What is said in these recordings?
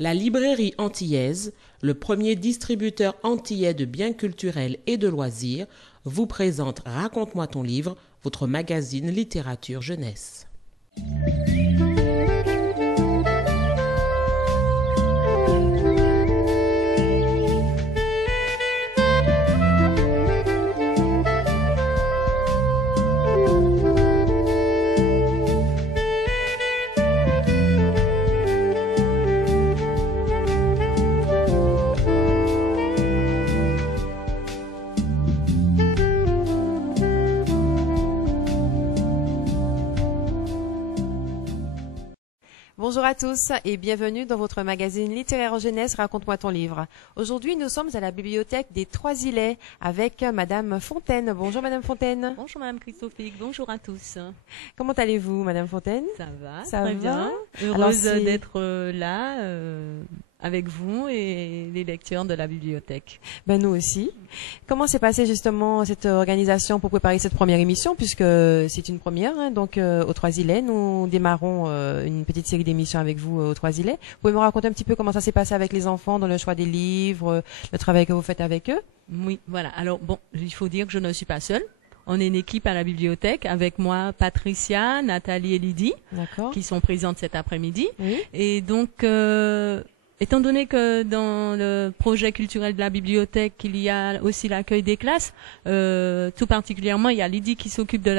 La librairie antillaise, le premier distributeur antillais de biens culturels et de loisirs, vous présente Raconte-moi ton livre, votre magazine littérature jeunesse. Bonjour à tous et bienvenue dans votre magazine littéraire jeunesse Raconte-moi ton livre. Aujourd'hui, nous sommes à la bibliothèque des Trois-Îlets avec Madame Fontaine. Bonjour Madame Fontaine. Bonjour Madame Christophique, bonjour à tous. Comment allez-vous Madame Fontaine? Ça va, Ça très va bien. Heureuse d'être là avec vous et les lecteurs de la bibliothèque. Ben nous aussi. Comment s'est passée justement cette organisation pour préparer cette première émission, puisque c'est une première, hein, donc aux Trois-Îlets. Nous démarrons une petite série d'émissions avec vous aux Trois-Îlets. Vous pouvez me raconter un petit peu comment ça s'est passé avec les enfants dans le choix des livres, le travail que vous faites avec eux? Oui, voilà. Alors bon, il faut dire que je ne suis pas seule. On est une équipe à la bibliothèque avec moi, Patricia, Nathalie et Lydie, qui sont présentes cet après-midi. Oui. Et donc, étant donné que dans le projet culturel de la bibliothèque, il y a aussi l'accueil des classes, tout particulièrement, il y a Lydie qui s'occupe de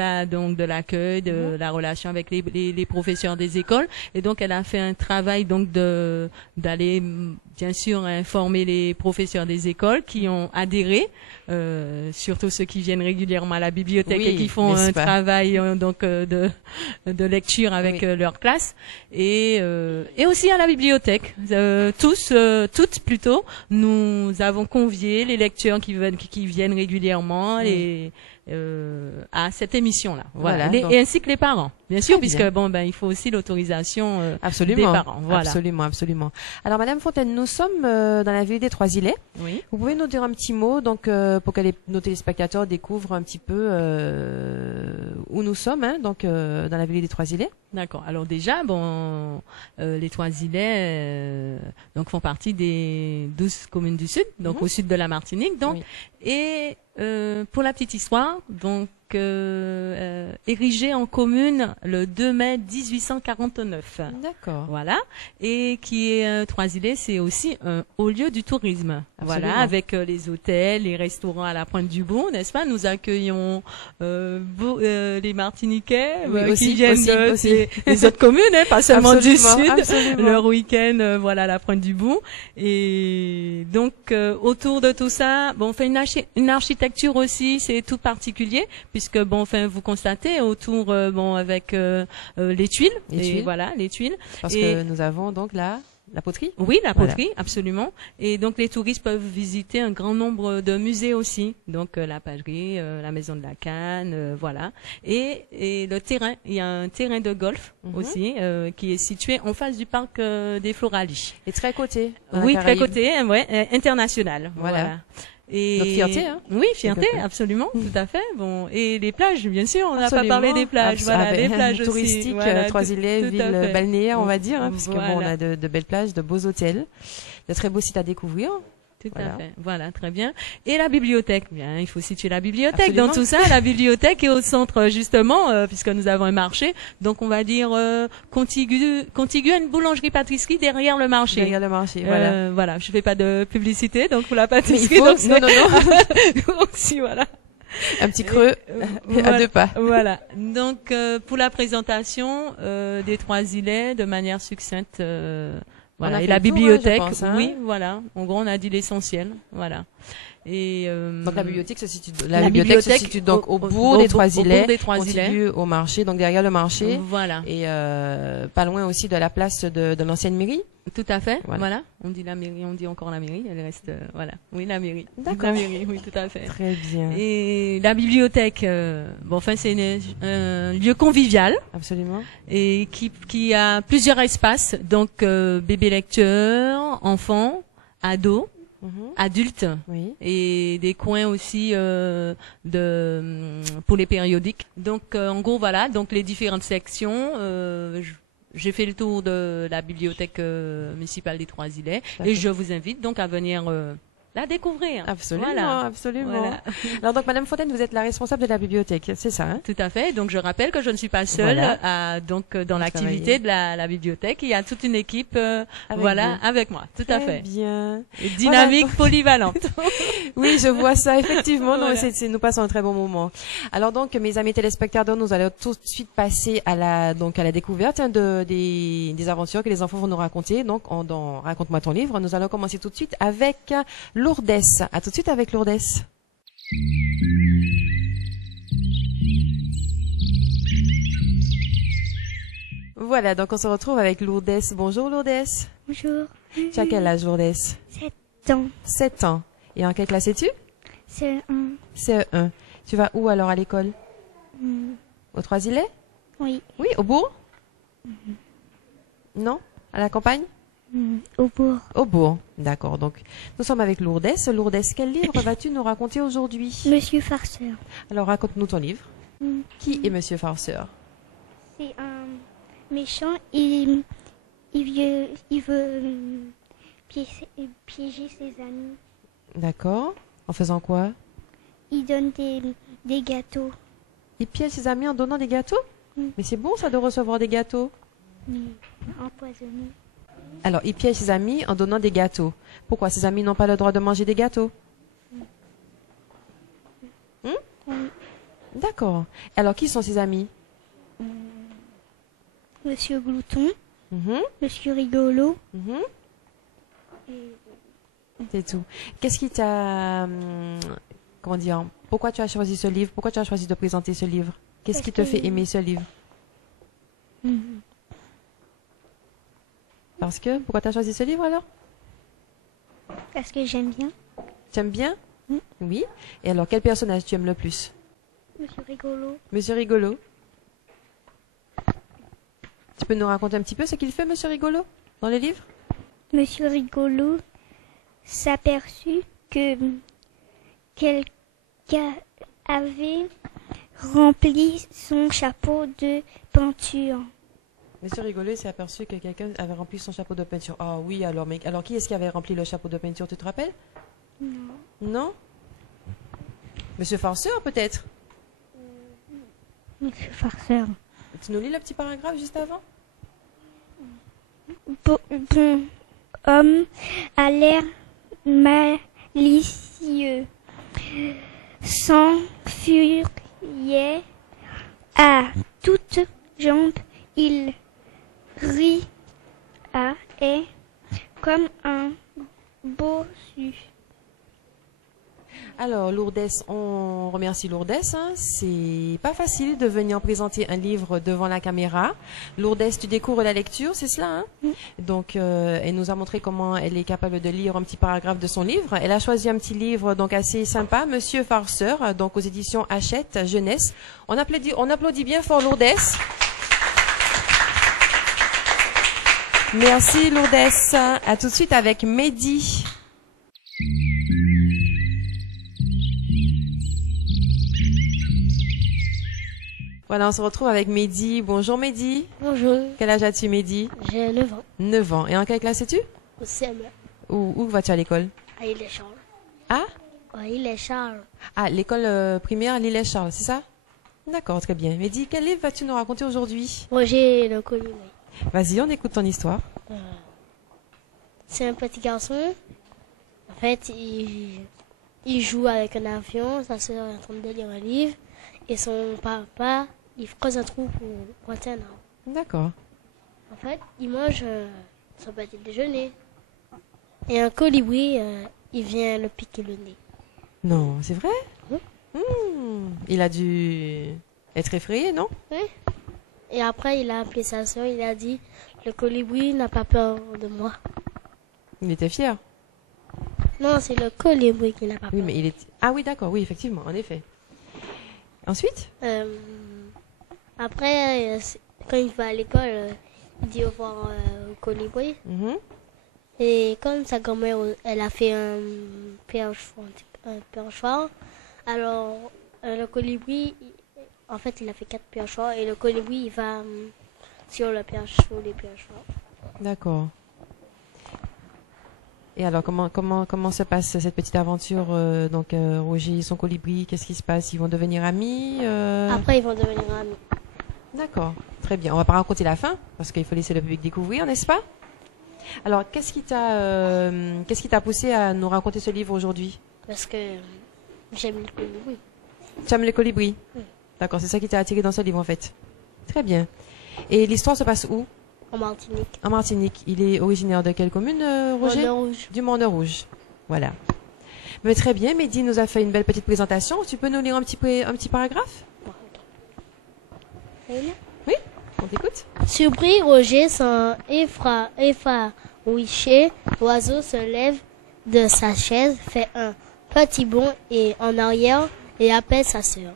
l'accueil, de la relation avec les professeurs des écoles, et donc elle a fait un travail donc d'aller bien sûr informer les professeurs des écoles qui ont adhéré, surtout ceux qui viennent régulièrement à la bibliothèque et qui font un travail de lecture avec leur classe, et aussi à la bibliothèque. Toutes plutôt, nous avons convié les lecteurs qui viennent régulièrement à cette émission-là. Voilà. Et ainsi que les parents, bien sûr, puisque il faut aussi l'autorisation des parents. Voilà. Absolument. Alors Madame Fontaine, nous sommes dans la ville des Trois-Îlets. Oui. Vous pouvez nous dire un petit mot, donc pour que nos téléspectateurs découvrent un petit peu où nous sommes, hein, donc dans la ville des Trois-Îlets. D'accord. Alors déjà, les Trois-Îlets donc font partie des 12 communes du Sud, donc au sud de la Martinique, donc et pour la petite histoire, donc érigé en commune le 2 mai 1849. D'accord. Voilà. Et qui est Trois-Îlets, c'est aussi un haut lieu du tourisme. Absolument. Voilà, avec les hôtels, les restaurants à la Pointe du Bourg, n'est-ce pas? Nous accueillons les Martiniquais qui viennent des autres communes, hein, pas seulement du Sud. Leur week-end, voilà, à la Pointe du Bourg. Et donc autour de tout ça, on fait une architecture aussi, c'est tout particulier, puisque vous constatez autour avec les tuiles. Voilà, les tuiles. Parce que nous avons donc la poterie. Oui, la poterie, absolument. Et donc les touristes peuvent visiter un grand nombre de musées aussi. Donc la pagerie, la maison de la canne, voilà. Et le terrain, il y a un terrain de golf aussi qui est situé en face du parc des Floralies. Et très coté. Oui, très coté, international. Voilà. Et notre fierté, hein. Oui, fierté, absolument, tout à fait. Et les plages, bien sûr, on n'a pas parlé des plages. Voilà, les plages touristiques, voilà, Trois-Îlets, ville balnéaire, on va dire, hein, parce que on a de belles plages, de beaux hôtels, de très beaux sites à découvrir. Tout à fait. Voilà, très bien. Et la bibliothèque, bien, il faut situer la bibliothèque dans tout ça. La bibliothèque est au centre, justement, puisque nous avons un marché. Donc, on va dire contigu à une boulangerie-pâtisserie derrière le marché. Derrière le marché, voilà. Voilà, je fais pas de publicité, donc pour la pâtisserie. Mais il faut, donc non. aussi, voilà. Un petit creux à 2 pas. Voilà. Donc, pour la présentation des Trois-Îlets de manière succincte. Voilà. Et la bibliothèque, tour, hein, je pense, hein. Oui, voilà. En gros, on a dit l'essentiel, voilà. Et donc la bibliothèque se situe donc au bout des Trois-Îlets, contiguë au marché, donc derrière le marché. Voilà. Et pas loin aussi de la place de l'ancienne mairie. Tout à fait. Voilà. On dit la mairie, on dit encore la mairie. Elle reste, voilà. Oui, la mairie. D'accord. La mairie, oui, tout à fait. Très bien. Et la bibliothèque, c'est un lieu convivial. Absolument. Et qui a plusieurs espaces. Donc, bébés lecteurs, enfants, ados. Adultes et des coins aussi pour les périodiques. Donc en gros voilà, donc les différentes sections j'ai fait le tour de la bibliothèque municipale des Trois-Îlets et je vous invite donc à venir la découvrir. Absolument, Voilà. absolument. Voilà. Alors donc, Madame Fontaine, vous êtes la responsable de la bibliothèque, c'est ça, hein? Tout à fait. Donc je rappelle que je ne suis pas seule dans l'activité de la bibliothèque. Il y a toute une équipe avec moi. Tout à Très fait. bien. Et dynamique, Voilà. polyvalente. Oui, je vois ça, effectivement. Non, Voilà. nous passons un très bon moment. Alors donc, mes amis téléspectateurs, nous allons tout de suite passer à la découverte des aventures que les enfants vont nous raconter. Donc, dans Raconte-moi ton livre, nous allons commencer tout de suite avec Lourdes. À tout de suite avec Lourdes. Voilà, donc on se retrouve avec Lourdes. Bonjour Lourdes. Bonjour. Tu as quel âge Lourdes? 7 ans. 7 ans. Et en quelle classe es-tu? C'est un. CE1. Tu vas où alors à l'école? Au Trois-Îlets? Oui. Oui, au bourg? Non? À la campagne? Au bourg. Au bourg. D'accord. Donc, nous sommes avec Lourdes. Lourdes, quel livre vas-tu nous raconter aujourd'hui? Monsieur Farceur. Alors, raconte-nous ton livre. Qui est Monsieur Farceur? C'est un méchant. Il veut piéger ses amis. D'accord. En faisant quoi? Il donne des gâteaux. Il piège ses amis en donnant des gâteaux? Mais c'est bon ça de recevoir des gâteaux. Mais empoisonnés. Alors, il piège ses amis en donnant des gâteaux. Pourquoi ses amis n'ont pas le droit de manger des gâteaux? D'accord. Alors, qui sont ses amis? Monsieur Glouton. Mhm, Monsieur Rigolo. mhm. Et C'est tout. Qu'est-ce qui t'a... comment dire? Pourquoi tu as choisi ce livre? Pourquoi tu as choisi de présenter ce livre? Qu'est-ce Parce qui te que- fait aimer ce livre? Parce que... Pourquoi tu as choisi ce livre alors? Parce que j'aime bien. Tu aimes bien? Oui. Et alors, quel personnage tu aimes le plus? Monsieur Rigolo. Monsieur Rigolo. Tu peux nous raconter un petit peu ce qu'il fait, Monsieur Rigolo, dans le livre? Monsieur Rigolo s'aperçut que quelqu'un avait rempli son chapeau de peinture. Monsieur Rigolo s'est aperçu que quelqu'un avait rempli son chapeau de peinture. Ah oui, alors, mais alors qui est-ce qui avait rempli le chapeau de peinture, tu te rappelles? Non. Non? Monsieur Farceur, peut-être? Monsieur Farceur. Tu nous lis le petit paragraphe juste avant? Bon homme a l'air malicieux, s'enfuyait à toutes jambes, il rit et comme un bossu. Alors, Lourdes, on remercie Lourdes. Hein. C'est pas facile de venir présenter un livre devant la caméra. Lourdes, tu découvres la lecture, c'est cela, hein? Donc, elle nous a montré comment elle est capable de lire un petit paragraphe de son livre. Elle a choisi un petit livre donc assez sympa, Monsieur Farceur, donc aux éditions Hachette Jeunesse. On applaudit bien fort Lourdes. Merci Lourdes. À tout de suite avec Mehdi. Voilà, on se retrouve avec Mehdi. Bonjour Mehdi. Bonjour, Quel âge as-tu Mehdi? j'ai 9 ans. 9 ans. Et en quelle classe es-tu? Au CM1. Où vas-tu à l'école? À Île-et-Charles. Ah? À Île-et-Charles. Ah, l'école primaire Lille-Charles, c'est ça? D'accord, très bien. Mehdi, quel livre vas-tu nous raconter aujourd'hui? Roger le colibri. Vas-y, on écoute ton histoire. C'est un petit garçon. En fait, il joue avec un avion. Sa soeur est en train de lire un livre. Et son papa, il creuse un trou pour planter un arbre. D'accord. En fait, il mange son petit déjeuner. Et un colibri, il vient le piquer le nez. Non, c'est vrai? Oui. Il a dû être effrayé, non? Oui. Et après, il a appelé sa soeur. Il a dit, le colibri n'a pas peur de moi. Il était fier. Non, c'est le colibri qui n'a pas peur. Oui, mais il est... Ah oui, d'accord, oui, effectivement, en effet. Ensuite? Après, quand il va à l'école, il dit au revoir au colibri. Mhm. Et comme sa grand-mère, elle a fait un perchoir, alors le colibri, en fait, il a fait 4 perchoirs et le colibri, il va sur le piège chaud, les pièges forts. D'accord. Et alors, comment se passe cette petite aventure Roger et son colibri, qu'est-ce qui se passe? Ils vont devenir amis Après, ils vont devenir amis. D'accord, très bien. On va pas raconter la fin, parce qu'il faut laisser le public découvrir, n'est-ce pas? Alors, qu'est-ce qui t'a poussé à nous raconter ce livre aujourd'hui? Parce que j'aime les colibris. Tu aimes les colibris? Oui. D'accord, c'est ça qui t'a attiré dans ce livre, en fait. Très bien. Et l'histoire se passe où? En Martinique. En Martinique. Il est originaire de quelle commune, Roger? Rouge. Du Mont-de-Rouge. Voilà. Mais très bien, Mehdi nous a fait une belle petite présentation. Tu peux nous lire un petit paragraphe? Oui, on t'écoute. Surpris, Roger s'en effarouché. L'oiseau se lève de sa chaise, fait un petit bond et en arrière et appelle sa sœur.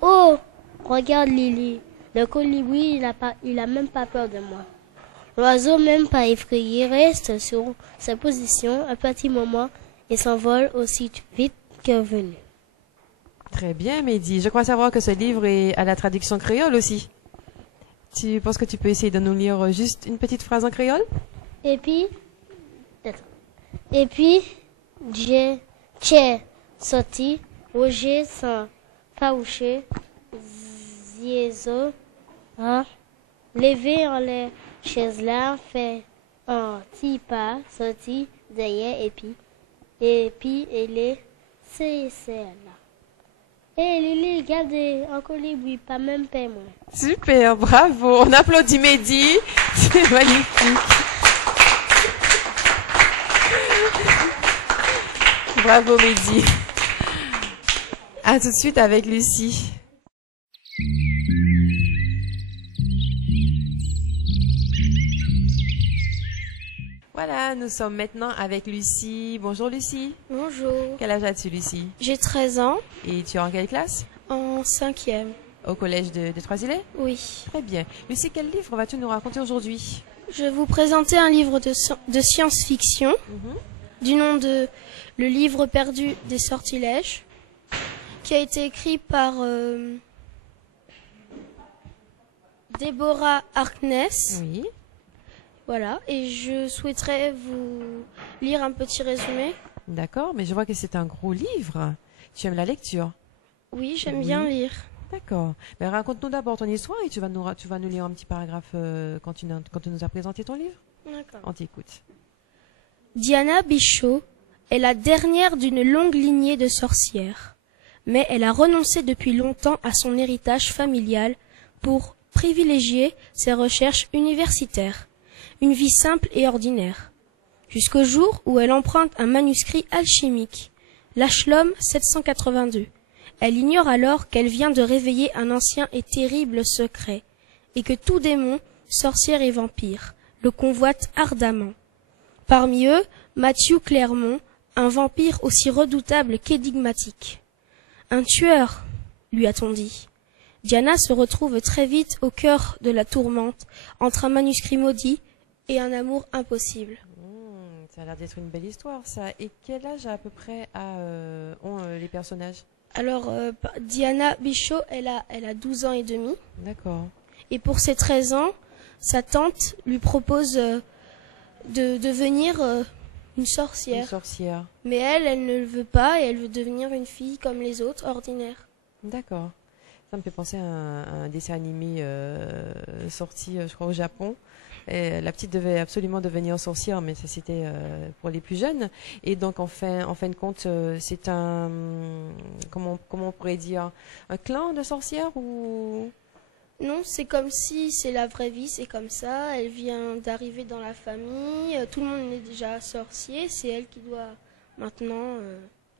Oh, regarde Lily. Le colibri, il a même pas peur de moi. L'oiseau, même pas effrayé, reste sur sa position un petit moment et s'envole aussi vite que venu. Très bien, Mehdi. Je crois savoir que ce livre est à la traduction créole aussi. Tu penses que tu peux essayer de nous lire juste une petite phrase en créole? Et puis, j'ai sorti, Roger sans faouché, Ziezo, levé en les chaises là, fait un petit pas, sorti derrière, et puis, il est, c'est là. Et Lily, regardez, un colibri, pas même paiement. Super, bravo. On applaudit Mehdi. C'est magnifique. Bravo Mehdi. À tout de suite avec Lucie. Voilà, nous sommes maintenant avec Lucie. Bonjour Lucie. Bonjour. Quel âge as-tu Lucie? J'ai 13 ans, Et tu es en quelle classe? en 5e. Au collège de Trois-Îlets? Oui. Très bien. Lucie, quel livre vas-tu nous raconter aujourd'hui? Je vais vous présenter un livre de science-fiction du nom de Le livre perdu des sortilèges, qui a été écrit par Deborah Harkness. Oui. Voilà, et je souhaiterais vous lire un petit résumé. D'accord, mais je vois que c'est un gros livre. Tu aimes la lecture? Oui, j'aime bien lire. D'accord. Ben, raconte-nous d'abord ton histoire et tu vas nous lire un petit paragraphe quand tu nous as présenté ton livre. D'accord. On t'écoute. Diana Bichot est la dernière d'une longue lignée de sorcières, mais elle a renoncé depuis longtemps à son héritage familial pour privilégier ses recherches universitaires, une vie simple et ordinaire, jusqu'au jour où elle emprunte un manuscrit alchimique, l'Ashlam 782. Elle ignore alors qu'elle vient de réveiller un ancien et terrible secret, et que tout démon, sorcière et vampire le convoite ardemment. Parmi eux, Matthew Clermont, un vampire aussi redoutable qu'énigmatique. Un tueur, lui a-t-on dit. Diana se retrouve très vite au cœur de la tourmente, entre un manuscrit maudit et un amour impossible. Ça a l'air d'être une belle histoire, ça. Et quel âge à peu près ont les personnages? Alors, Diana Bichot, elle a 12 ans et demi. D'accord. Et pour ses 13 ans, sa tante lui propose de devenir une sorcière. Une sorcière. Mais elle ne le veut pas et elle veut devenir une fille comme les autres, ordinaire. D'accord. Ça me fait penser à un dessin animé sorti, je crois, au Japon. Et la petite devait absolument devenir sorcière, mais ça c'était pour les plus jeunes. Et donc en fin de compte, c'est un comment on pourrait dire, un clan de sorcières ou Non, c'est comme si c'est la vraie vie, c'est comme ça. Elle vient d'arriver dans la famille, tout le monde est déjà sorcier, c'est elle qui doit maintenant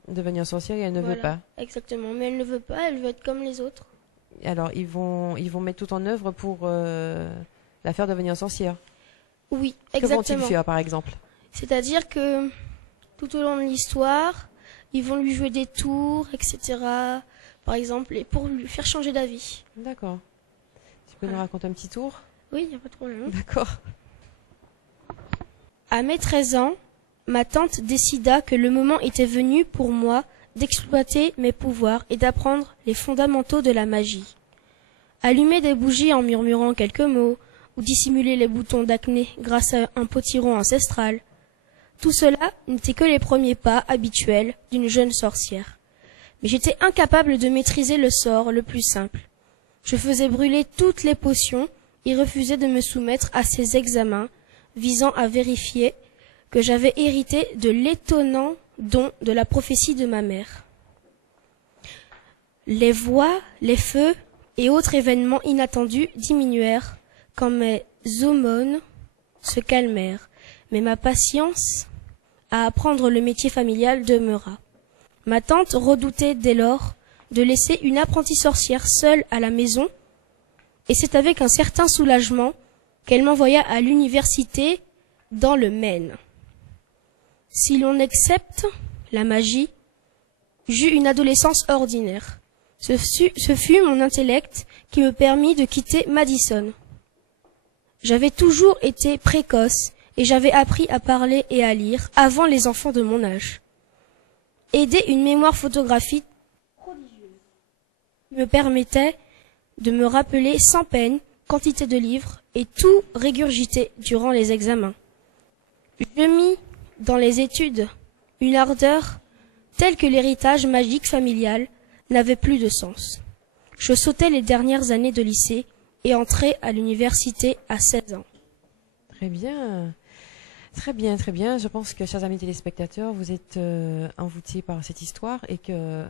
devenir sorcière et elle ne veut voilà, pas. Exactement, mais elle ne veut pas, elle veut être comme les autres. Alors ils vont mettre tout en œuvre pour la faire devenir sorcière. Oui, Que exactement. vont-ils faire par exemple? C'est-à-dire que tout au long de l'histoire, ils vont lui jouer des tours, etc. Par exemple, et pour lui faire changer d'avis. D'accord. Tu peux nous raconter un petit tour? Oui, il n'y a pas de problème. D'accord. À mes 13 ans, ma tante décida que le moment était venu pour moi d'exploiter mes pouvoirs et d'apprendre les fondamentaux de la magie. Allumer des bougies en murmurant quelques mots, ou dissimuler les boutons d'acné grâce à un potiron ancestral. Tout cela n'était que les premiers pas habituels d'une jeune sorcière. Mais j'étais incapable de maîtriser le sort le plus simple. Je faisais brûler toutes les potions et refusais de me soumettre à ces examens visant à vérifier que j'avais hérité de l'étonnant don de la prophétie de ma mère. Les voix, les feux et autres événements inattendus diminuèrent quand mes aumônes se calmèrent, mais ma patience à apprendre le métier familial demeura. Ma tante redoutait dès lors de laisser une apprentie sorcière seule à la maison, et c'est avec un certain soulagement qu'elle m'envoya à l'université dans le Maine. Si l'on accepte la magie, j'eus une adolescence ordinaire. Ce fut mon intellect qui me permit de quitter Madison. J'avais toujours été précoce et j'avais appris à parler et à lire avant les enfants de mon âge. Aider une mémoire photographique prodigieuse me permettait de me rappeler sans peine quantité de livres et tout régurgiter durant les examens. Je mis dans les études une ardeur telle que l'héritage magique familial n'avait plus de sens. Je sautais les dernières années de lycée et entrais à l'université à 16 ans. Très bien. Très bien, très bien. Je pense que, chers amis téléspectateurs, vous êtes envoûtés par cette histoire et que,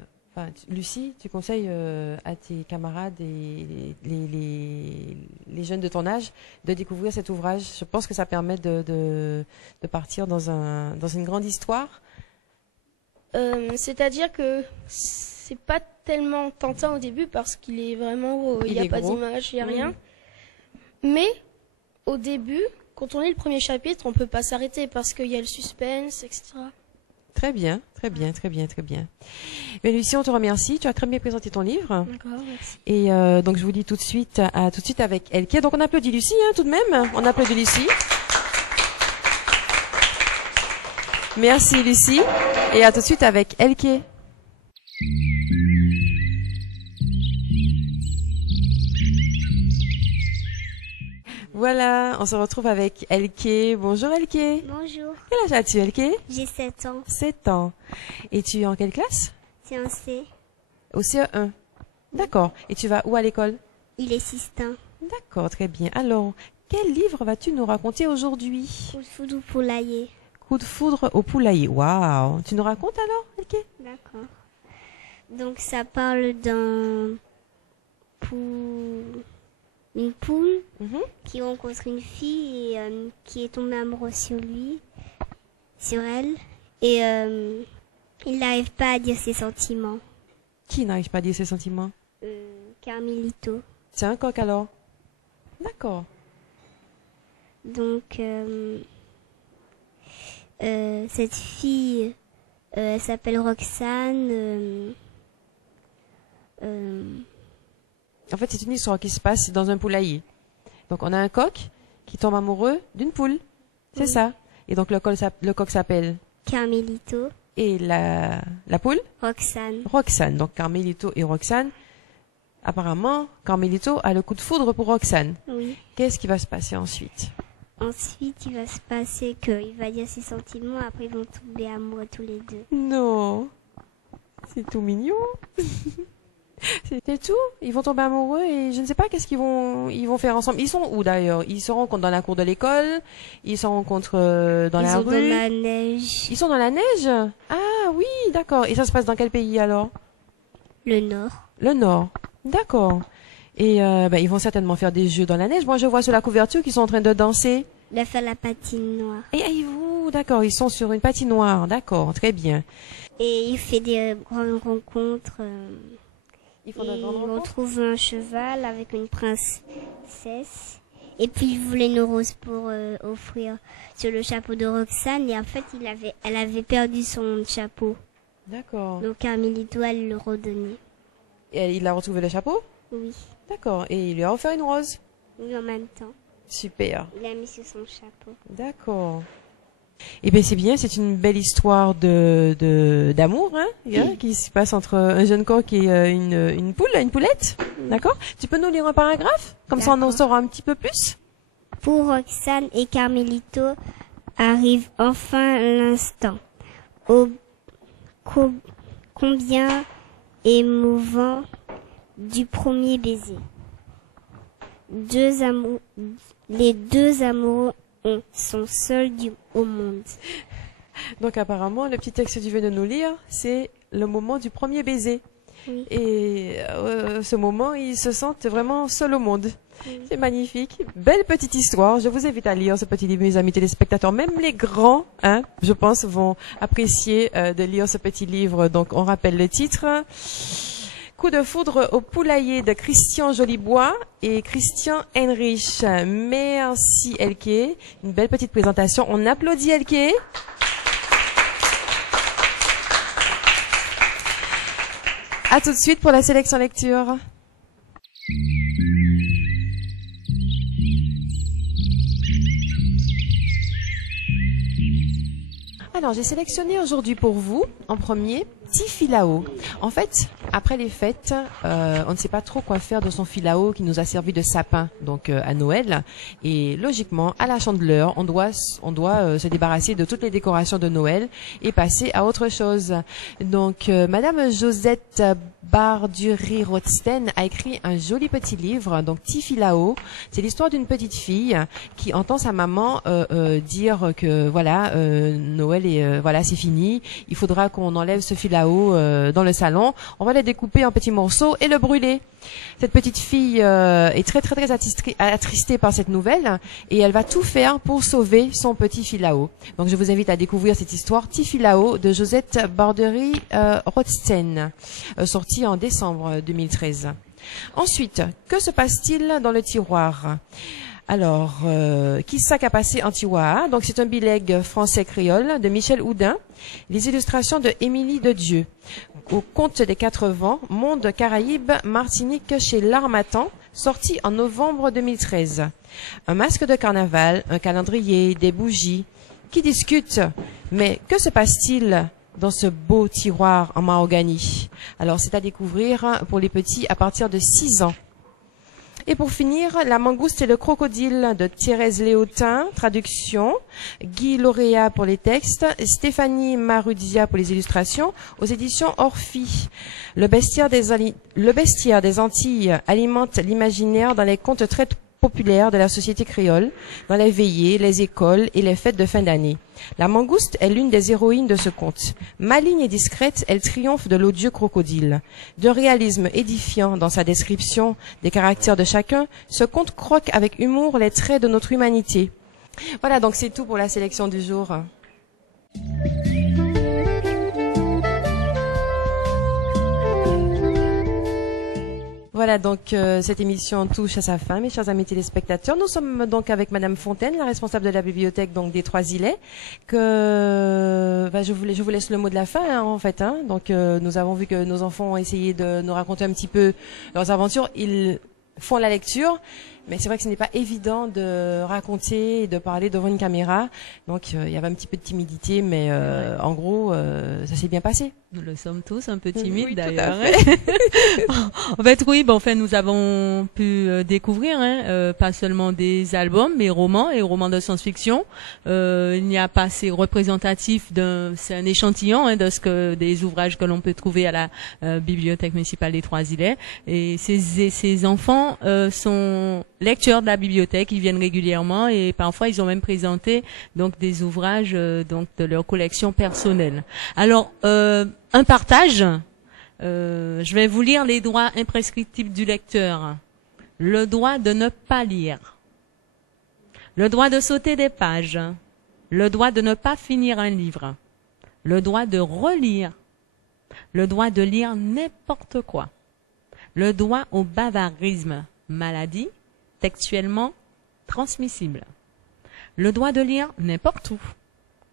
Lucie, tu conseilles à tes camarades et les jeunes de ton âge de découvrir cet ouvrage. Je pense que ça permet de partir dans une grande histoire. C'est-à-dire que c'est pas tellement tentant au début parce qu'il est vraiment il n'y a pas d'image, il n'y a rien. Mais au début, quand on lit le premier chapitre, on peut pas s'arrêter parce qu'il y a le suspense, etc. Très bien, très bien, très bien, très bien. Mais Lucie, on te remercie. Tu as très bien présenté ton livre. D'accord, merci. Et donc je vous dis tout de suite avec Elke. Donc on applaudit Lucie, hein, tout de même. On applaudit Lucie. Merci Lucie. Et à tout de suite avec Elke. Voilà, on se retrouve avec Elke. Bonjour Elke. Bonjour, Quel âge as-tu Elke? j'ai 7 ans. 7 ans. Et tu es en quelle classe? C'est un C. Au CE1. D'accord. Et tu vas où à l'école? Il est sistin. D'accord, très bien. Alors, quel livre vas-tu nous raconter aujourd'hui? Coup de foudre ou poulailler. Coup de foudre au poulailler. Waouh. Tu nous racontes alors, Elke? D'accord. Donc ça parle une poule qui rencontre une fille et qui est tombée amoureux sur elle. Et il n'arrive pas à dire ses sentiments. Qui n'arrive pas à dire ses sentiments? Carmelito. C'est un coq alors? D'accord. Donc cette fille, elle s'appelle Roxane. En fait, c'est une histoire qui se passe dans un poulailler. Donc, on a un coq qui tombe amoureux d'une poule. C'est ça. Et donc, le coq s'appelle Carmelito. Et la poule? Roxane. Roxane. Donc, Carmelito et Roxane. Apparemment, Carmelito a le coup de foudre pour Roxane. Oui. Qu'est-ce qui va se passer ensuite? Ensuite, il va se passer qu'il va dire ses sentiments. Après, ils vont tomber amoureux tous les deux. Non. C'est tout mignon. C'est tout. Ils vont tomber amoureux et je ne sais pas qu'est-ce qu'ils vont faire ensemble. Ils sont où d'ailleurs? Ils se rencontrent dans la cour de l'école. Ils se rencontrent dans la rue. Ils sont dans la neige. Ils sont dans la neige? Ah oui, d'accord. Et ça se passe dans quel pays alors? Le Nord. Le Nord. D'accord. Et ils vont certainement faire des jeux dans la neige. Moi, je vois sur la couverture qu'ils sont en train de danser. De faire la patinoire. Et vous, d'accord. Ils sont sur une patinoire. D'accord, très bien. Et il fait des grandes rencontres. Ils font de grandes rencontres. On trouve un cheval avec une princesse. Et puis il voulait une rose pour offrir sur le chapeau de Roxane. Et en fait, elle avait perdu son chapeau. D'accord. Donc Carmelito, elle le redonnait. Et il a retrouvé le chapeau? Oui. D'accord. Et il lui a offert une rose? Oui, en même temps. Super. Il a mis sur son chapeau. D'accord. Eh bien, c'est bien, c'est une belle histoire d'amour, hein, qui se passe entre un jeune coq et une poulette. D'accord? Tu peux nous lire un paragraphe? Comme ça, on en saura un petit peu plus? Pour Roxane et Carmelito arrive enfin l'instant. Combien émouvant du premier baiser. Les deux amoureux sont seuls au monde. Donc apparemment, le petit texte que tu viens de nous lire, c'est le moment du premier baiser. Oui. Et ce moment, ils se sentent vraiment seuls au monde. Oui. C'est magnifique. Belle petite histoire. Je vous invite à lire ce petit livre, mes amis téléspectateurs. Même les grands, hein, je pense, vont apprécier de lire ce petit livre. Donc, on rappelle le titre. Coup de foudre au poulailler de Christian Jolibois et Christian Heinrich. Merci Elke. Une belle petite présentation. On applaudit Elke. À tout de suite pour la sélection lecture. Alors, j'ai sélectionné aujourd'hui pour vous, en premier, petit filao. En fait, après les fêtes, on ne sait pas trop quoi faire de son filao qui nous a servi de sapin, donc à Noël. Et logiquement, à la Chandeleur, on doit se débarrasser de toutes les décorations de Noël et passer à autre chose. Donc, Madame Josette Bardury-Rothsten a écrit un joli petit livre, donc Petit filao. C'est l'histoire d'une petite fille qui entend sa maman dire que voilà, Noël est voilà, c'est fini. Il faudra qu'on enlève ce filao dans le salon. On va le découper en petits morceaux et le brûler. Cette petite fille est très attristée par cette nouvelle et elle va tout faire pour sauver son petit filao. Donc je vous invite à découvrir cette histoire Petit filao de Josette Bardury-Rothsten, sortie en décembre 2013. Ensuite, que se passe-t-il dans le tiroir? Alors, qui ça qu'a passé en tiroir? Donc c'est un bilingue français-créole de Michel Houdin. Les illustrations de Émilie de Dieu. Au Conte des Quatre Vents, Monde Caraïbes, Martinique chez l'Harmattan, sorti en novembre 2013. Un masque de carnaval, un calendrier, des bougies. Qui discutent? Mais que se passe-t-il dans ce beau tiroir en mahogany? Alors c'est à découvrir pour les petits à partir de 6 ans. Et pour finir, La mangouste et le crocodile de Thérèse Léotin, traduction, Guy Lauréat pour les textes, Stéphanie Marudzia pour les illustrations, aux éditions Orphi. Le bestiaire des Antilles alimente l'imaginaire dans les contes très populaire de la société créole, dans les veillées, les écoles et les fêtes de fin d'année. La mangouste est l'une des héroïnes de ce conte. Maligne et discrète, elle triomphe de l'odieux crocodile. D'un réalisme édifiant dans sa description des caractères de chacun, ce conte croque avec humour les traits de notre humanité. Voilà, donc c'est tout pour la sélection du jour. Voilà, donc cette émission touche à sa fin, mes chers amis téléspectateurs. Nous sommes donc avec Madame Fontaine, la responsable de la bibliothèque donc des Trois-Îlets. Je vous laisse le mot de la fin, hein, en fait. Hein. Donc nous avons vu que nos enfants ont essayé de nous raconter un petit peu leurs aventures. Ils font la lecture, mais c'est vrai que ce n'est pas évident de raconter et de parler devant une caméra. Donc il y avait un petit peu de timidité, mais en gros, ça s'est bien passé. Nous le sommes tous un peu timides, oui, d'ailleurs. En fait, oui, nous avons pu découvrir, pas seulement des albums, mais romans et romans de science-fiction. Il n'y a pas assez représentatif c'est un échantillon des ouvrages que l'on peut trouver à la bibliothèque municipale des Trois-Îlets. Et ces enfants sont lecteurs de la bibliothèque, ils viennent régulièrement et parfois ils ont même présenté donc des ouvrages donc de leur collection personnelle. Alors un partage. Je vais vous lire les droits imprescriptibles du lecteur. Le droit de ne pas lire. Le droit de sauter des pages. Le droit de ne pas finir un livre. Le droit de relire. Le droit de lire n'importe quoi. Le droit au bavarisme. Maladie textuellement transmissible. Le droit de lire n'importe où.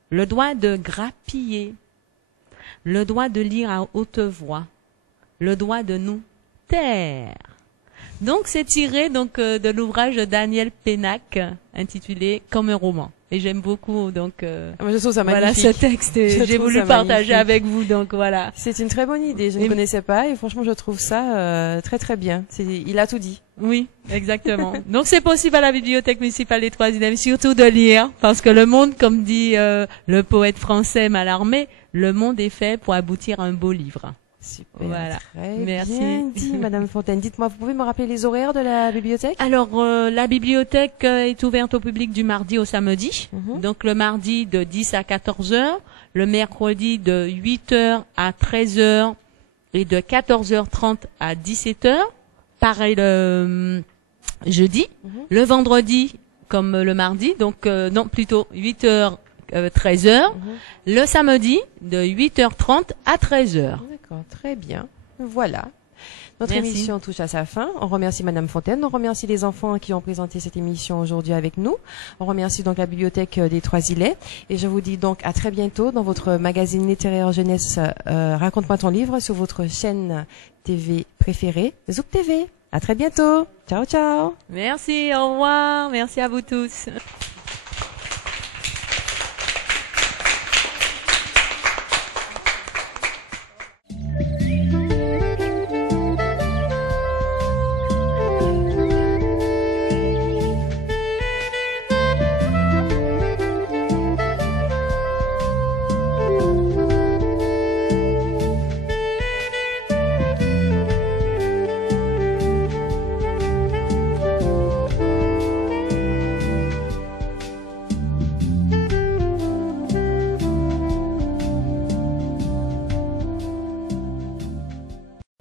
Le droit de grappiller. Le droit de lire à haute voix, le droit de nous taire. Donc c'est tiré de l'ouvrage de Daniel Pénac intitulé Comme un roman. Et j'aime beaucoup je trouve ça magnifique. Voilà ce texte et j'ai voulu partager avec vous donc voilà. C'est une très bonne idée, je ne connaissais pas et franchement je trouve ça très très bien. Il a tout dit. Oui, exactement. Donc c'est possible à la bibliothèque municipale des Trois-Îles, surtout de lire, parce que le monde, comme dit le poète français Mallarmé, le monde est fait pour aboutir à un beau livre. Super, Voilà. très Merci. bien dit, Madame Fontaine. Dites-moi, vous pouvez me rappeler les horaires de la bibliothèque? Alors, la bibliothèque est ouverte au public du mardi au samedi. Donc, le mardi de 10 à 14 heures, le mercredi de 8 heures à 13 heures et de 14h30 à 17 heures. Pareil le jeudi. Le vendredi, comme le mardi, donc non, plutôt 8 heures, 13 heures. Le samedi, de 8h30 à 13 heures. D'accord, très bien. Voilà. Notre Merci. émission touche à sa fin. On remercie Madame Fontaine. On remercie les enfants qui ont présenté cette émission aujourd'hui avec nous. On remercie donc la bibliothèque des Trois-Îlets. Et je vous dis donc à très bientôt dans votre magazine littéraire jeunesse Raconte-moi ton livre sur votre chaîne TV préférée, Zouk TV. À très bientôt. Ciao, ciao. Merci, au revoir. Merci à vous tous.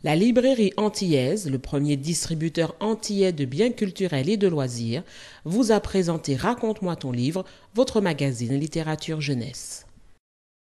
La librairie antillaise, le premier distributeur antillais de biens culturels et de loisirs, vous a présenté Raconte-moi ton livre, votre magazine littérature jeunesse.